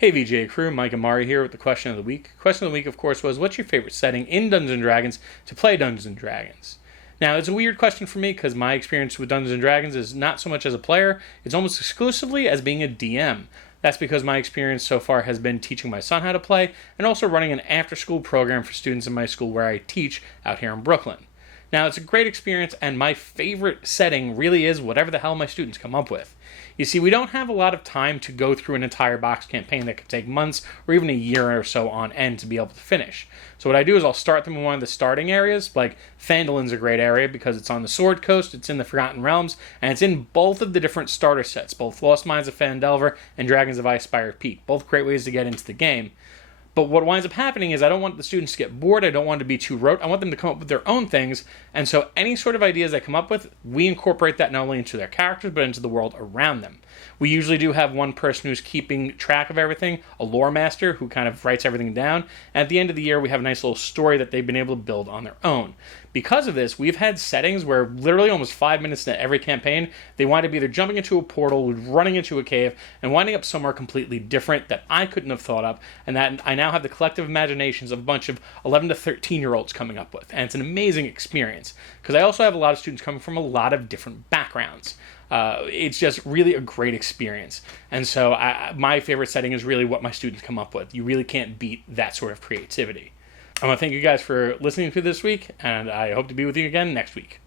Hey VGA crew, Mike and Mari here with the question of the week. Question of the week, of course, was what's your favorite setting in Dungeons & Dragons to play Dungeons & Dragons? Now, it's a weird question for me because my experience with Dungeons & Dragons is not so much as a player, it's almost exclusively as being a DM. That's because my experience so far has been teaching my son how to play and also running an after-school program for students in my school where I teach out here in Brooklyn. Now, it's a great experience, and my favorite setting really is whatever the hell my students come up with. You see, we don't have a lot of time to go through an entire box campaign that could take months or even a year or so on end to be able to finish. So what I do is I'll start them in one of the starting areas, like Phandolin's a great area because it's on the Sword Coast, it's in the Forgotten Realms, and it's in both of the different starter sets, both Lost Mines of Phandelver and Dragons of Icespire Peak, both great ways to get into the game. But what winds up happening is I don't want the students to get bored. I don't want it to be too rote. I want them to come up with their own things. And so any sort of ideas they come up with, we incorporate that not only into their characters, but into the world around them. We usually do have one person who's keeping track of everything, a lore master who kind of writes everything down. And at the end of the year, we have a nice little story that they've been able to build on their own. Because of this, we've had settings where literally almost 5 minutes into every campaign, they wind up either jumping into a portal, running into a cave, and winding up somewhere completely different that I couldn't have thought of, and that I now have the collective imaginations of a bunch of 11 to 13-year-olds coming up with. And it's an amazing experience, because I also have a lot of students coming from a lot of different backgrounds. It's just really a great experience. And so my favorite setting is really what my students come up with. You really can't beat that sort of creativity. I want to thank you guys for listening to this week, and I hope to be with you again next week.